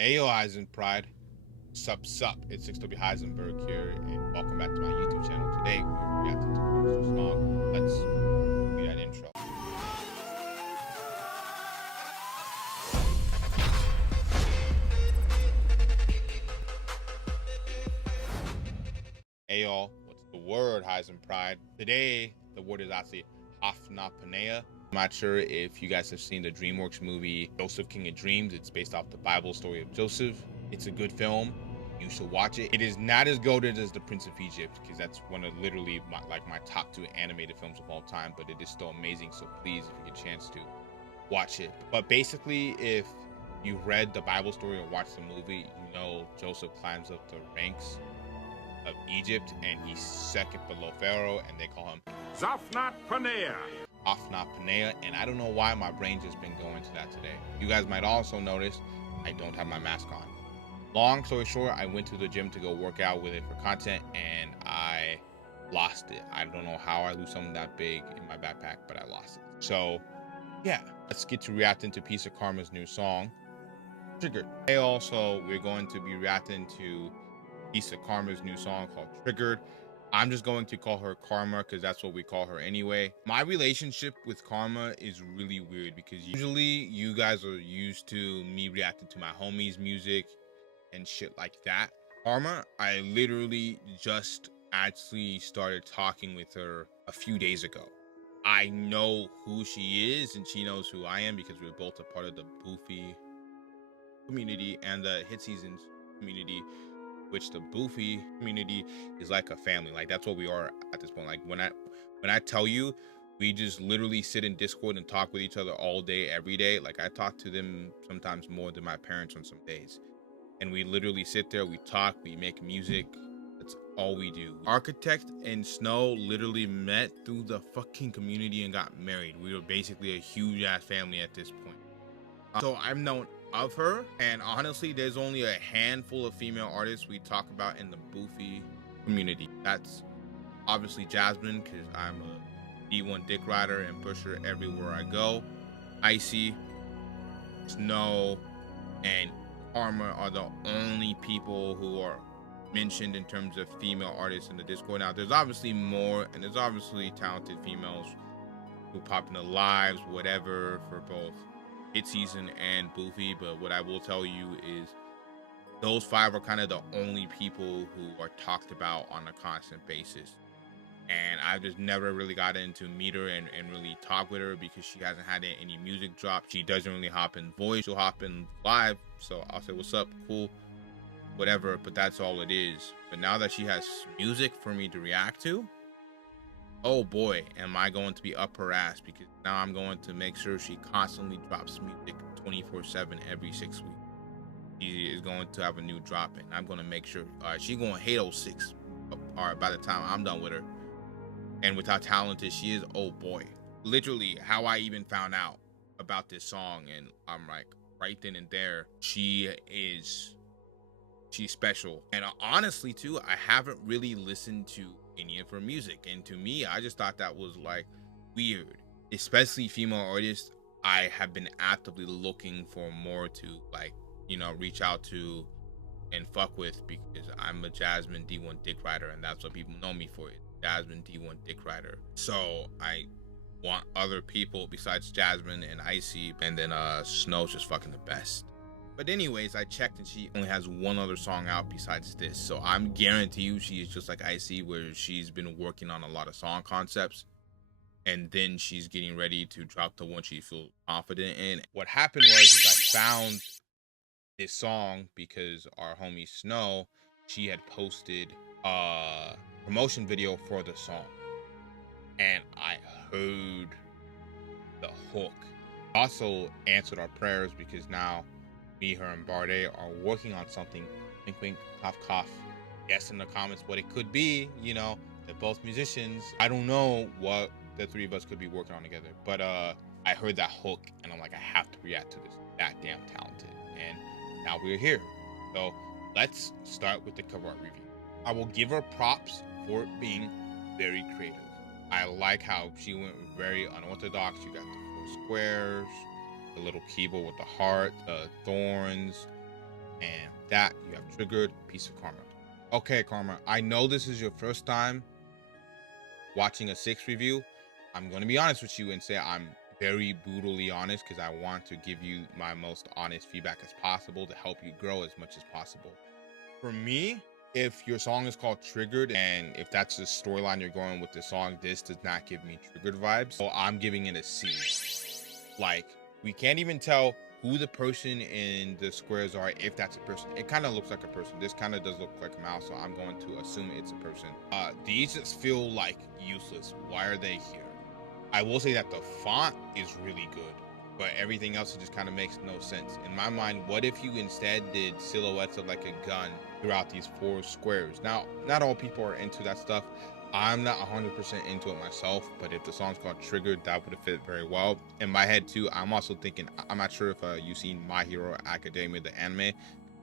Ayo Hisenpride, sup, it's 6wHisenberg here, and welcome back to my YouTube channel. Today, we're reacting to a song. Let's do that intro. Ayo, what's the word, Hisenpride? Today, the word is actually Hafnapanea. I'm not sure if you guys have seen the DreamWorks movie Joseph King of Dreams. It's based off the Bible story of Joseph. It's a good film. You should watch it. It is not as goated as The Prince of Egypt, because that's one of literally my top 2 animated films of all time, but it is still amazing. So please, if you get a chance to watch it. But basically, if you read the Bible story or watched the movie, you know Joseph climbs up the ranks of Egypt and he's second below Pharaoh, and they call him Zafnat Panea. Panea, and I don't know why my brain just been going to that today. You guys might also notice I don't have my mask on. Long story short, I went to the gym to go work out with it for content, and I lost it. I don't know how I lose something that big in my backpack, but I lost it. So yeah, let's get to reacting to Piece of Karma's new song, Triggered. Today also, we're going to be reacting to Piece of Karma's new song called Triggered. I'm just going to call her Karma because that's what we call her anyway. My relationship with Karma is really weird because usually you guys are used to me reacting to my homies' music and shit like that. Karma, I literally just actually started talking with her a few days ago. I know who she is and she knows who I am because we're both a part of the Boofy community and the Hit Seasons community, which the Boofy community is like a family. Like, that's what we are at this point. Like, when I tell you, we just literally sit in Discord and talk with each other all day, every day. Like, I talk to them sometimes more than my parents on some days. And we literally sit there, we talk, we make music. That's all we do. Architect and Snow literally met through the fucking community and got married. We were basically a huge ass family at this point. So I've known of her, and honestly, there's only a handful of female artists we talk about in the Boofy community. That's obviously Jasmine, because I'm a D1 dick rider and push her everywhere I go. Icy, Snow, and Karma are the only people who are mentioned in terms of female artists in the Discord. Now, there's obviously more, and there's obviously talented females who pop in the lives, whatever, for both Hit Season and Boofy, but what I will tell you is those 5 are kind of the only people who are talked about on a constant basis. And I just never really got into meet her and really talk with her because she hasn't had any music drop. She doesn't really hop in voice. She'll hop in live. So I'll say, what's up? Cool. Whatever. But that's all it is. But now that she has music for me to react to, oh boy, am I going to be up her ass, because now I'm going to make sure she constantly drops music 24/7 every 6 weeks. She is going to have a new drop, and I'm going to make sure she's going to hate 06 by the time I'm done with her. And with how talented she is, oh boy. Literally, how I even found out about this song, and I'm like, right then and there, she's special. And honestly, too, I haven't really listened to any of her music, and to me, I just thought that was like weird. Especially female artists, I have been actively looking for more to, like, you know, reach out to and fuck with, because I'm a Jasmine D1 dick rider, and that's what people know me for, it Jasmine D1 dick rider. So I want other people besides Jasmine and Icy, and then Snow's just fucking the best. But anyways, I checked and she only has one other song out besides this. So I'm guarantee you she is just like Icy, where she's been working on a lot of song concepts, and then she's getting ready to drop the one she feels confident in. What happened was I found this song because our homie Snow, she had posted a promotion video for the song, and I heard the hook. Also answered our prayers, because now me, her, and Barde are working on something. Wink, wink, cough, cough. Guess in the comments what it could be. You know, they're both musicians. I don't know what the 3 of us could be working on together, but I heard that hook, and I'm like, I have to react to this. That damn talented. And now we're here. So let's start with the cover art review. I will give her props for it being very creative. I like how she went very unorthodox. You got the 4 squares, the little keyboard with the heart, the thorns, that, you have Triggered, Piece of Karma. Okay, Karma, I know this is your first time watching a 6 review. I'm going to be honest with you and say I'm very brutally honest because I want to give you my most honest feedback as possible to help you grow as much as possible. For me, if your song is called Triggered and if that's the storyline you're going with the song, this does not give me Triggered vibes. So I'm giving it a C. Like, we can't even tell who the person in the squares are, if that's a person. It kind of looks like a person. This kind of does look like a mouse, so I'm going to assume it's a person. These just feel like useless. Why are they here? I will say that the font is really good, but everything else just kind of makes no sense. In my mind, what if you instead did silhouettes of like a gun throughout these 4 squares? Now, not all people are into that stuff. I'm not 100% into it myself, but if the song's called Triggered, that would have fit very well. In my head too, I'm also thinking, I'm not sure if you've seen My Hero Academia, the anime.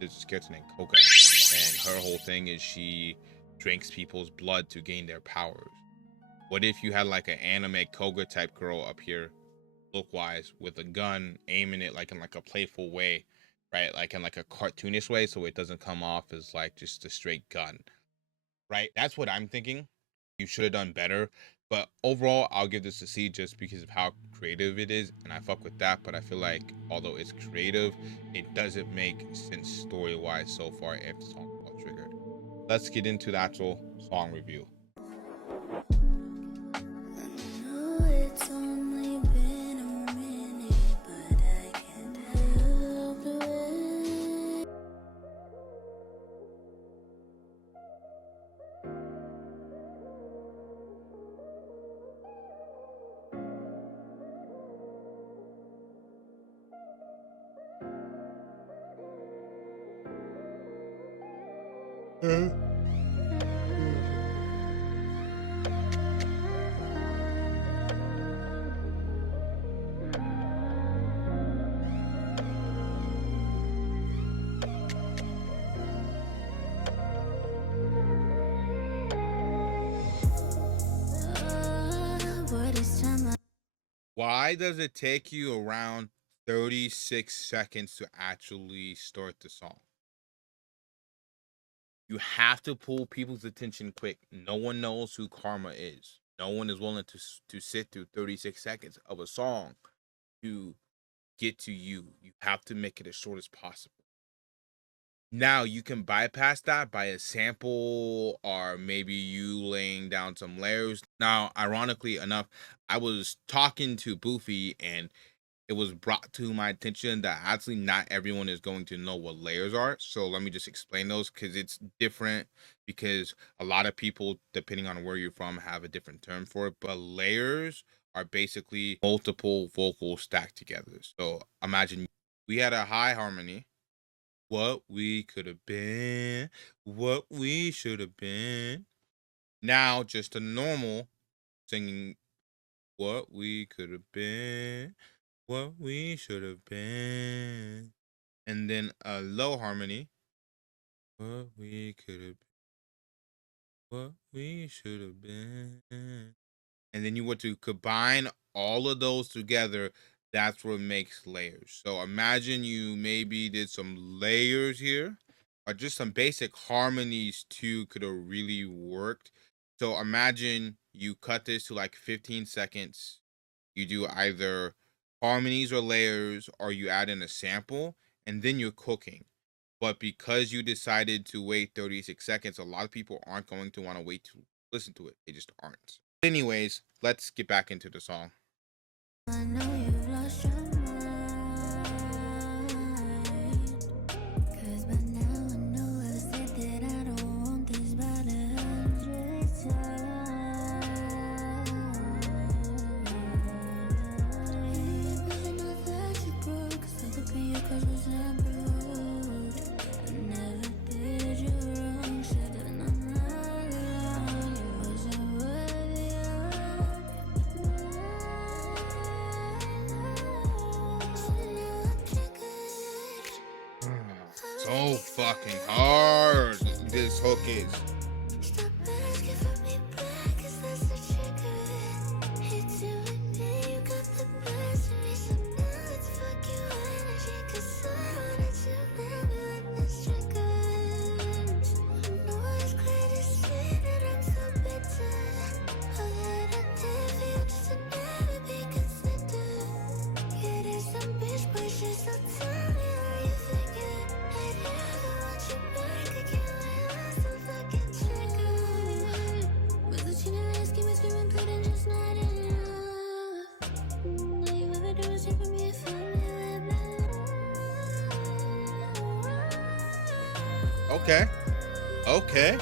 There's this character named Koga, and her whole thing is she drinks people's blood to gain their powers. What if you had like an anime Koga type girl up here, look-wise, with a gun, aiming it like in like a playful way, right? Like in like a cartoonish way, so it doesn't come off as like just a straight gun, right? That's what I'm thinking. You should have done better, but overall I'll give this a C just because of how creative it is, and I fuck with that. But I feel like although it's creative, it doesn't make sense story-wise so far if the song got Triggered. Let's get into the actual song review. Why does it take you around 36 seconds to actually start the song? You have to pull people's attention quick. No one knows who Karma is. No one is willing to sit through 36 seconds of a song to get to you. You have to make it as short as possible. Now, you can bypass that by a sample or maybe you laying down some layers. Now, ironically enough, I was talking to Boofy and it was brought to my attention that actually not everyone is going to know what layers are. So let me just explain those because it's different, because a lot of people, depending on where you're from, have a different term for it. But layers are basically multiple vocals stacked together. So imagine we had a high harmony, what we could have been, what we should have been. Now just a normal singing, what we could have been, what we should have been. And then a low harmony, what we could have been, what we should have been. And then you were to combine all of those together. That's what makes layers. So imagine you maybe did some layers here, or just some basic harmonies too could have really worked. So imagine you cut this to like 15 seconds. You do either harmonies or layers, or you add in a sample, and then you're cooking. But because you decided to wait 36 seconds, a lot of people aren't going to want to wait to listen to it. They just aren't. Anyways, let's get back into the song. I know you've lost your mind, 'cause by now I know I've said that I don't want this about 100 times. You really know that you broke, 'cause all the pain you caused was not rude. I never did you wrong, should've known all along you wasn't worthy of. So fucking hard this hook is. Stop asking for me back, 'cause that's the trigger. Hit you with me, you got the best of me, so now let's fuck you energy, 'cause I wanted to grab you with this trigger. Okay. Okay.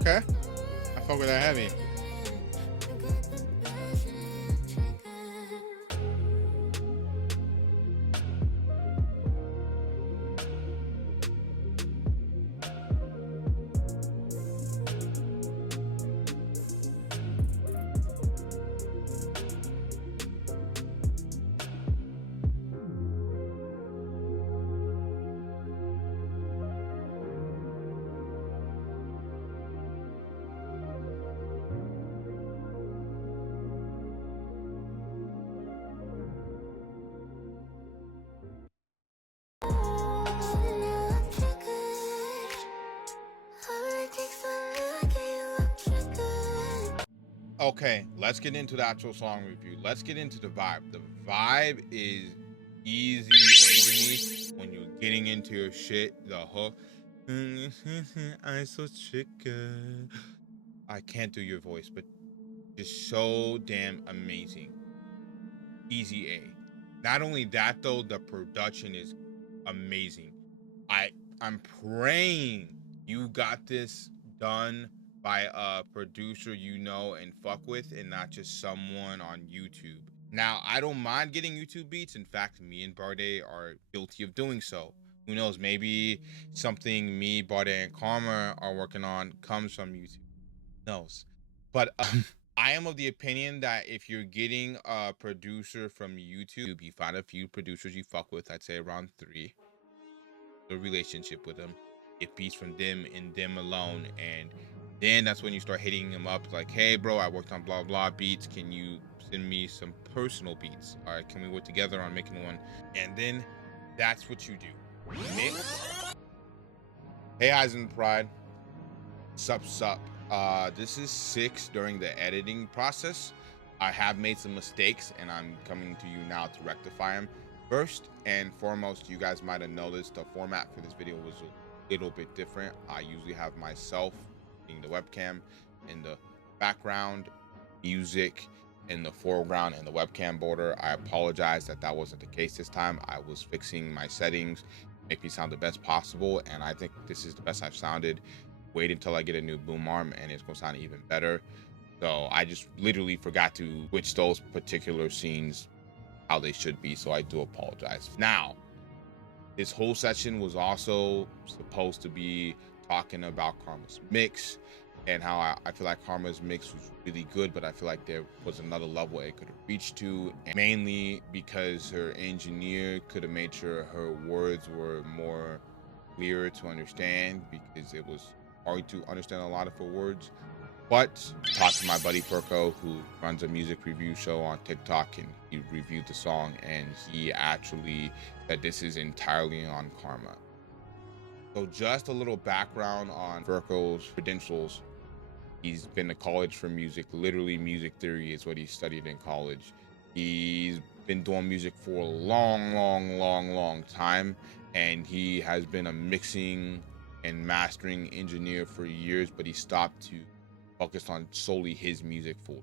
Okay. I fuck with that heavy. Okay, let's get into the actual song review. Let's get into the vibe. The vibe is easy A to me when you're getting into your shit. The hook. I'm so chicken. I can't do your voice, but just so damn amazing. Easy A. Not only that though, the production is amazing. I'm praying you got this done by a producer you know and fuck with, and not just someone on YouTube. Now, I don't mind getting YouTube beats. In fact, me and Bardet are guilty of doing so. Who knows? Maybe something me, Bardet, and Karma are working on comes from YouTube. Who knows? But I am of the opinion that if you're getting a producer from YouTube, you find a few producers you fuck with. I'd say around 3. The relationship with them, get beats from them and them alone, and then that's when you start hitting them up like, hey bro, I worked on blah blah beats, can you send me some personal beats? All right, can we work together on making one? And then that's what you do. Mix. Hey Hisenpride, sup. This is 6 during the editing process. I have made some mistakes and I'm coming to you now to rectify them. First and foremost, you guys might have noticed the format for this video was a little bit different. I usually have myself being the webcam in the background, music in the foreground, and the webcam border. I apologize that wasn't the case this time. I was fixing my settings, make me sound the best possible, and I think this is the best I've sounded. Wait until I get a new boom arm and it's gonna sound even better. So I just literally forgot to switch those particular scenes how they should be, so I do apologize. Now, this whole session was also supposed to be talking about Karma's mix and how I feel like Karma's mix was really good, but I feel like there was another level it could have reached to, and mainly because her engineer could have made sure her words were more clear to understand, because it was hard to understand a lot of her words. But talked to my buddy Perko, who runs a music review show on TikTok, and he reviewed the song, and he actually said this is entirely on Karma. So just a little background on Perko's credentials. He's been to college for music. Literally, music theory is what he studied in college. He's been doing music for a long time, and he has been a mixing and mastering engineer for years, but he stopped to focused on solely his music full.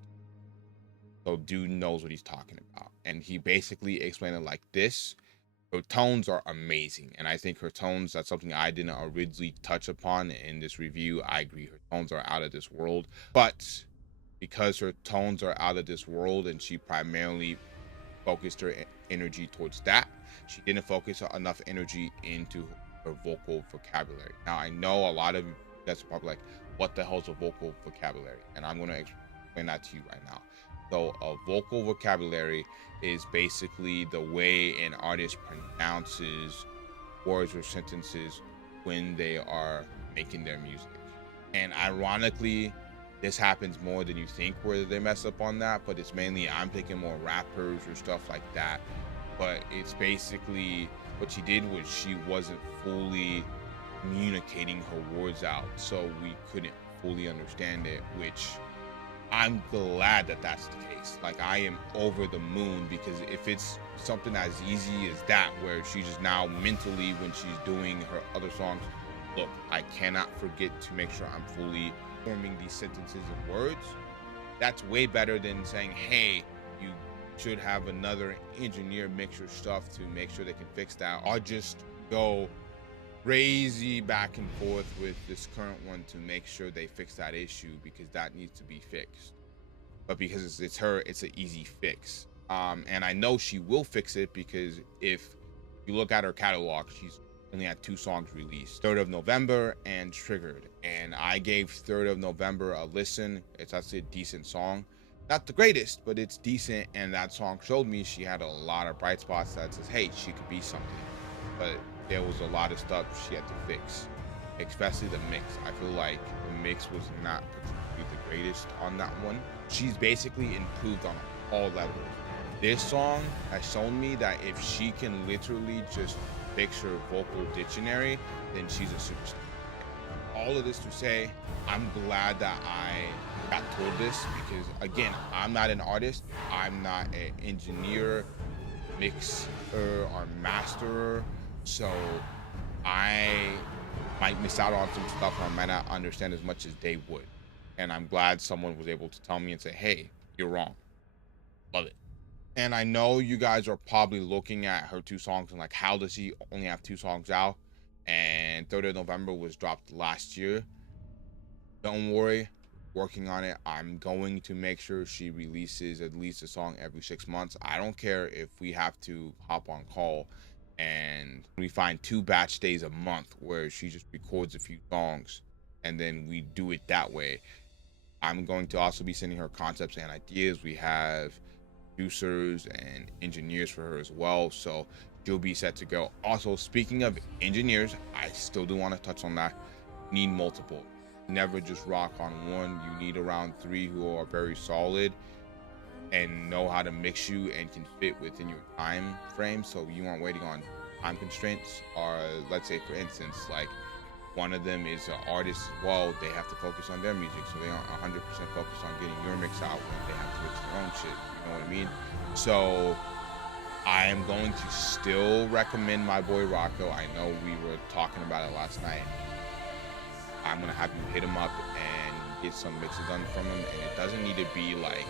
So dude knows what he's talking about. And he basically explained it like this. Her tones are amazing. And I think her tones, that's something I didn't originally touch upon in this review. I agree. Her tones are out of this world. But because her tones are out of this world and she primarily focused her energy towards that, she didn't focus enough energy into her vocal vocabulary. Now, I know a lot of you guys are probably like, what the hell's a vocal vocabulary? And I'm going to explain that to you right now. So a vocal vocabulary is basically the way an artist pronounces words or sentences when they are making their music. And ironically, this happens more than you think where they mess up on that, but it's mainly, I'm thinking more rappers or stuff like that. But it's basically, what she did was she wasn't fully communicating her words out, so we couldn't fully understand it, which I'm glad that that's the case. Like, I am over the moon, because if it's something as easy as that, where she's just now mentally, when she's doing her other songs, look, I cannot forget to make sure I'm fully forming these sentences and words. That's way better than saying, hey, you should have another engineer mix your stuff to make sure they can fix that, or just go crazy back and forth with this current one to make sure they fix that issue, because that needs to be fixed. But because it's her, it's an easy fix. And I know she will fix it, because if you look at her catalog, she's only had 2 songs released, 3rd of November and Triggered. And I gave 3rd of November a listen. It's actually a decent song. Not the greatest, but it's decent. And that song showed me she had a lot of bright spots that says, hey, she could be something. But there was a lot of stuff she had to fix, especially the mix. I feel like the mix was not particularly the greatest on that one. She's basically improved on all levels. This song has shown me that if she can literally just fix her vocal dictionary, then she's a superstar. All of this to say, I'm glad that I got told this, because again, I'm not an artist, I'm not an engineer, mixer, or masterer, so I might miss out on some stuff, or I might not understand as much as they would. And I'm glad someone was able to tell me and say, hey, you're wrong. Love it. And I know you guys are probably looking at her 2 songs and like, how does she only have 2 songs out? And 3rd of November was dropped last year. Don't worry, working on it. I'm going to make sure she releases at least a song every 6 months. I don't care if we have to hop on call and we find 2 batch days a month where she just records a few songs and then we do it that way. I'm going to also be sending her concepts and ideas. We have producers and engineers for her as well, so she'll be set to go. Also, speaking of engineers, I still do want to touch on that. Need multiple. Never just rock on one. You need around 3 who are very solid and know how to mix you and can fit within your time frame, so you aren't waiting on time constraints. Or let's say, for instance, like one of them is an artist as well, they have to focus on their music, so they aren't 100% focused on getting your mix out when they have to mix their own shit, you know what I mean? So I am going to still recommend my boy Rocco. I know we were talking about it last night. I'm gonna have you hit him up and get some mixes done from him, and it doesn't need to be like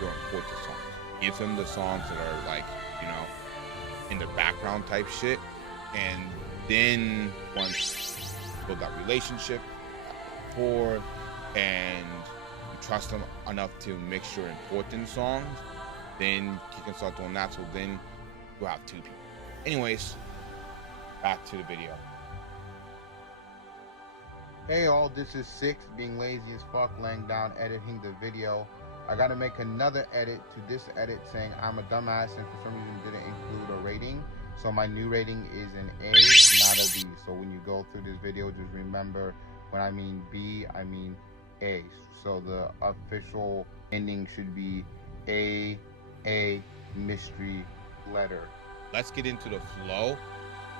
your important songs. Give him the songs that are like, you know, in the background type shit, and then once you build that relationship, rapport, and you trust him enough to mix your important songs, then you can start doing that. So then you'll have 2 people. Anyways, back to the video. Hey all, this is 6, being lazy as fuck, laying down, editing the video. I gotta make another edit to this edit saying I'm a dumbass and for some reason didn't include a rating. So my new rating is an A, not a B. So when you go through this video, just remember when I mean B, I mean A. So the official ending should be A mystery letter. Let's get into the flow.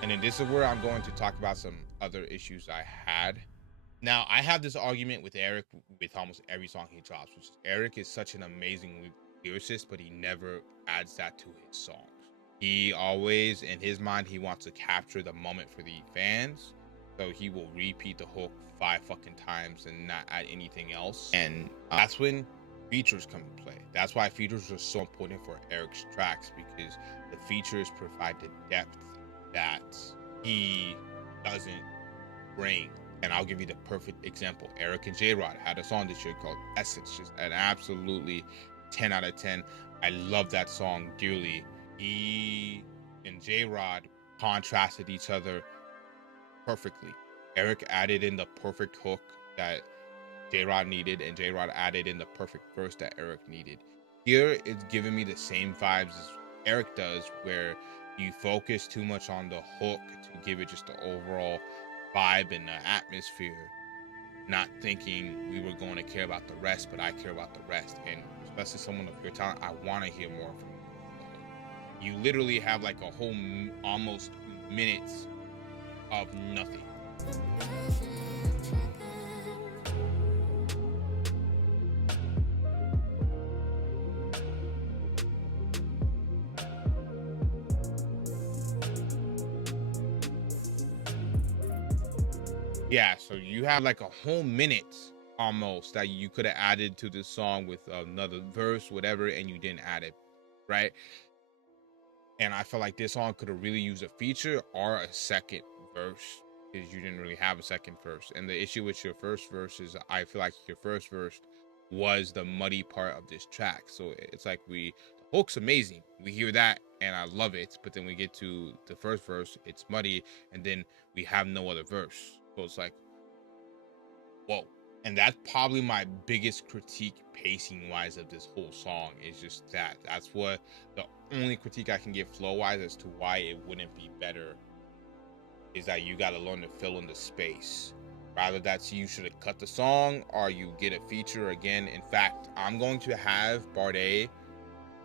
And then this is where I'm going to talk about some other issues I had. Now, I have this argument with Eric with almost every song he drops, which is Eric is such an amazing lyricist, but he never adds that to his songs. He always, in his mind, he wants to capture the moment for the fans, so he will repeat the hook 5 fucking times and not add anything else. And that's when features come into play. That's why features are so important for Eric's tracks, because the features provide the depth that he doesn't bring And I'll give you the perfect example. Eric and J-Rod had a song this year called Essence, just an absolutely 10 out of 10. I love that song dearly. He and J-Rod contrasted each other perfectly. Eric added in the perfect hook that J-Rod needed, and J-Rod added in the perfect verse that Eric needed. Here, it's giving me the same vibes as Eric does, where you focus too much on the hook to give it just the overall vibe and the atmosphere, not thinking we were going to care about the rest, but I care about the rest. And especially someone of your talent, I want to hear more from you. You literally have like a whole almost minutes of nothing. Yeah, so you have like a whole minute almost that you could have added to this song with another verse, whatever, and you didn't add it, right? And I feel like this song could have really used a feature or a second verse, because you didn't really have a second verse. And the issue with your first verse is I feel like your first verse was the muddy part of this track. So it's like the hook's amazing. We hear that and I love it, but then we get to the first verse, it's muddy, and then we have no other verse. So it's like, whoa. And that's probably my biggest critique pacing wise of this whole song, is just that. That's what the only critique I can give flow wise as to why it wouldn't be better, is that you got to learn to fill in the space. Rather that's you should have cut the song or you get a feature again. In fact, I'm going to have Bardet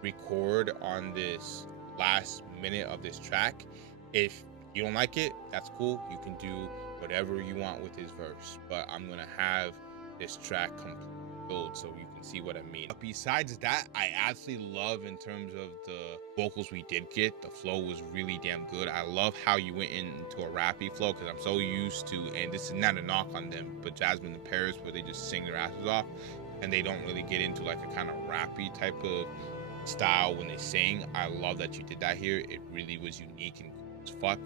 record on this last minute of this track. If you don't like it, that's cool. You can do whatever you want with his verse, but I'm gonna have this track complete so you can see what I mean. But besides that, I absolutely love in terms of the vocals we did get. The flow was really damn good. I love how you went into a rappy flow, because I'm so used to, and this is not a knock on them, but Jasmine and Paris, where they just sing their asses off and they don't really get into like a kind of rappy type of style when they sing. I love that you did that here. It really was unique and cool as fuck.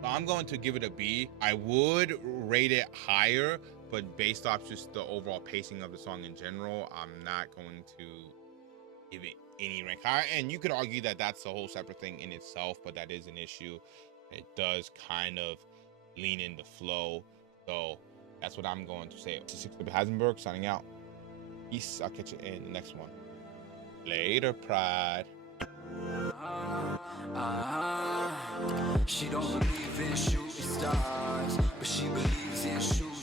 So I'm going to give it a B. I would rate it higher, but based off just the overall pacing of the song in general, I'm not going to give it any rank higher. And you could argue that that's a whole separate thing in itself, but that is an issue. It does kind of lean in the flow. So that's what I'm going to say. This is 6wHisenberg signing out. Peace. I'll catch you in the next one. Later, Pride. She don't believe in shooting stars, but she believes in shooting